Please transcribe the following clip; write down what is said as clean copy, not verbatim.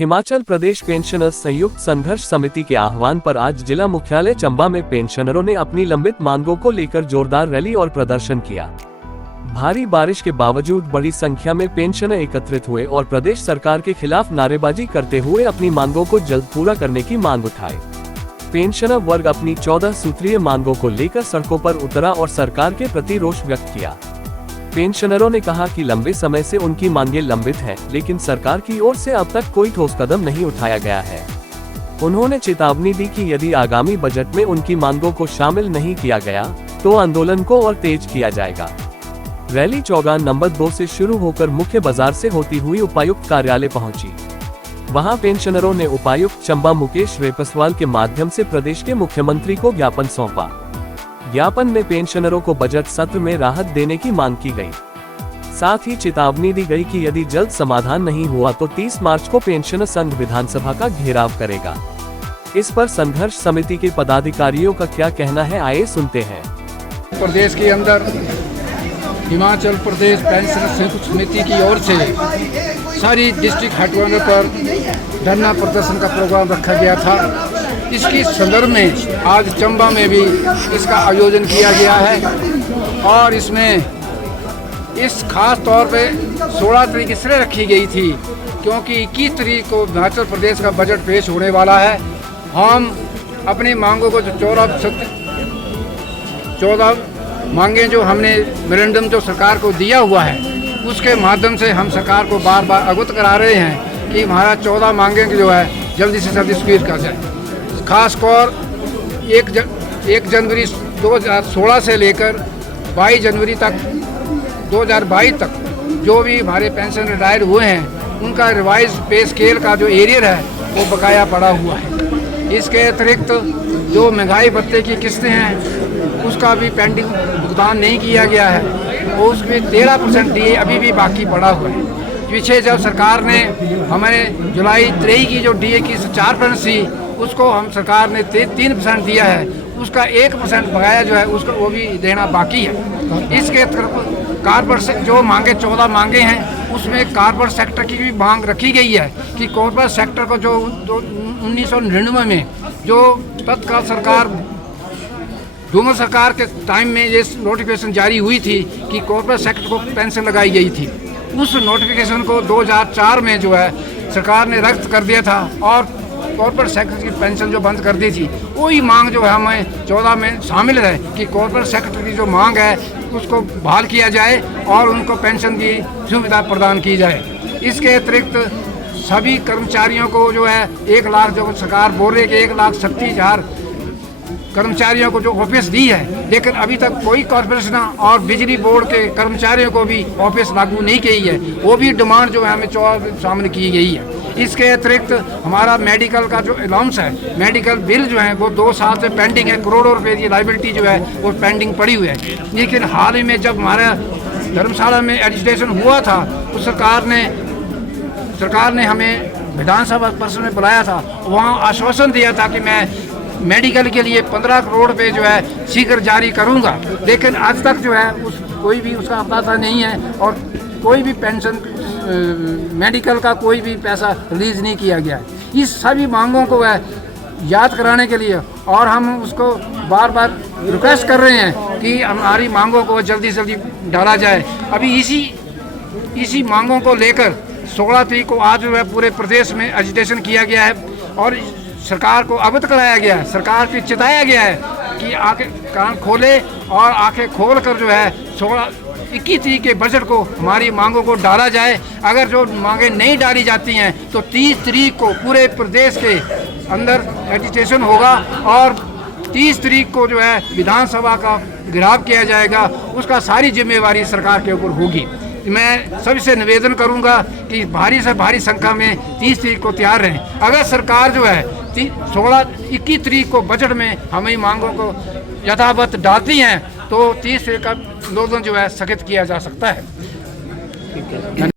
Himachal Pradesh pensioners संयुक्त संघर्ष समिति के आह्वान पर आज जिला मुख्यालय चंबा में पेंशनरों ने अपनी लंबित मांगों को लेकर जोरदार रैली और प्रदर्शन किया। भारी बारिश के बावजूद बड़ी संख्या में पेंशनर एकत्रित हुए और प्रदेश सरकार के खिलाफ नारेबाजी करते हुए अपनी मांगों को जल्द पूरा करने की मांग उठाई। पेंशनर वर्ग अपनी 14 सूत्रीय मांगों को लेकर सड़कों पर उतरा और सरकार के प्रति रोष व्यक्त किया। पेंशनरों ने कहा कि लंबे समय से उनकी मांगें लंबित हैं, लेकिन सरकार की ओर से अब तक कोई ठोस कदम नहीं उठाया गया है। उन्होंने चेतावनी दी कि यदि आगामी बजट में उनकी मांगों को शामिल नहीं किया गया तो आंदोलन को और तेज किया जाएगा। रैली चौगान नंबर 2 से शुरू होकर मुख्य बाजार से होती हुई उपायुक्त कार्यालय पहुंची। वहां पेंशनरों ने उपायुक्त चंबा मुकेश रेपस्वाल के माध्यम से प्रदेश के मुख्यमंत्री को ज्ञापन सौंपा। ज्ञापन में पेंशनरों को बजट सत्र में राहत देने की मांग की गई। साथ ही चेतावनी दी गई कि यदि जल्द समाधान नहीं हुआ तो 30 मार्च को पेंशनर संघ विधानसभा का घेराव करेगा। इस पर संघर्ष समिति के पदाधिकारियों का क्या कहना है, आइए सुनते हैं। प्रदेश के अंदर हिमाचल प्रदेश पेंशनर संयुक्त समिति की ओर से सारी डिस्ट्रिक्ट हेडक्वार्टर पर धरना प्रदर्शन का प्रोग्राम रखा गया था। इसकी संदर्भ में आज चंबा में भी इसका आयोजन किया गया है और इसमें इस खास तौर पे 16 तारीख इसलिए रखी गई थी क्योंकि 21 तारीख को हिमाचल प्रदेश का बजट पेश होने वाला है। हम अपनी मांगों को जो 14 मांगे जो हमने मेमोरेंडम जो सरकार को दिया हुआ है उसके माध्यम से हम सरकार को बार बार अवगत करा रहे हैं कि हमारा 14 मांगे जो है जल्दी से जल्दी स्वीकार कर जाए। खासकर 1 जनवरी 2016 से लेकर 22 जनवरी तक 2022 तक जो भी हमारे पेंशन रिटायर हुए हैं उनका रिवाइज पे स्केल का जो एरियर है वो बकाया पड़ा हुआ है। इसके अतिरिक्त जो महंगाई भत्ते की किस्तें हैं उसका भी पेंडिंग भुगतान नहीं किया गया है और उसमें 13% डीए अभी भी बाकी पड़ा हुआ है। पीछे जब सरकार ने हमारे जुलाई 23 की जो डीए की 4% थी उसको हम सरकार ने 3% दिया है, उसका 1% बकाया जो है उसको वो भी देना बाकी है। इसके कॉर्पोरेट से जो मांगे 14 मांगे हैं उसमें कॉर्पोरेट सेक्टर की भी मांग रखी गई है कि कॉर्पोरेट सेक्टर को जो 1999 में जो तत्काल सरकार डूमर सरकार के टाइम में ये नोटिफिकेशन जारी हुई थी कि कॉर्पोरेट सेक्टर को पेंशन लगाई गई थी, उस नोटिफिकेशन को 2004 में जो है सरकार ने रद्द कर दिया था और कॉर्पोरेट सेक्टर की पेंशन जो बंद कर दी थी वही मांग जो है हमें 14 में शामिल है कि कॉर्पोरेट सेक्टर की जो मांग है उसको बहाल किया जाए और उनको पेंशन की सुविधा प्रदान की जाए। इसके अतिरिक्त सभी कर्मचारियों को जो है 1 लाख जो सरकार बोल रही है कि 1,60,000 कर्मचारियों को जो ऑफिस दी है, लेकिन अभी तक कोई कॉर्पोरेशन और बिजली बोर्ड के कर्मचारियों को भी ऑफिस लागू नहीं की है। वो भी डिमांड जो है हमें 14 सामने की गई है। इसके अतिरिक्त हमारा मेडिकल का जो अलाउंस है, मेडिकल बिल जो है वो 2 साल से पेंडिंग है, करोड़ों रुपए की लाइबिलिटी जो है वो पेंडिंग पड़ी हुई है। लेकिन हाल ही में जब हमारा धर्मशाला में एजुकेशन हुआ था तो सरकार ने हमें विधानसभा परिसर में बुलाया था, वहाँ आश्वासन दिया था कि मैं मेडिकल के लिए 15 करोड़ रुपए जो है शीघ्र जारी करूँगा, लेकिन आज तक जो है कोई भी उसका पता नहीं है और कोई भी पेंशन मेडिकल का कोई भी पैसा रिलीज नहीं किया गया है। इस सभी मांगों को याद कराने के लिए और हम उसको बार बार रिक्वेस्ट कर रहे हैं कि हमारी मांगों को जल्दी से जल्दी डाला जाए। अभी इसी मांगों को लेकर 16 तारीख को आज जो है पूरे प्रदेश में एजिटेशन किया गया है और सरकार को अवगत कराया गया है, सरकार को चेताया गया है कि आंखें कान खोले और आंखें खोल कर जो है 21 तारीख के बजट को हमारी मांगों को डाला जाए। अगर जो मांगे नहीं डाली जाती हैं तो 30 तारीख को पूरे प्रदेश के अंदर एजिटेशन होगा और 30 तारीख को जो है विधानसभा का घेराव किया जाएगा। उसका सारी जिम्मेवारी सरकार के ऊपर होगी। मैं सबसे निवेदन करूंगा कि भारी से भारी संख्या में 30 तारीख को तैयार रहें। अगर सरकार जो है 21 तारीख को बजट में हमें मांगों को यथावत डालती हैं तो 30 तारीख का आंदोलन जो है स्थगित किया जा सकता है।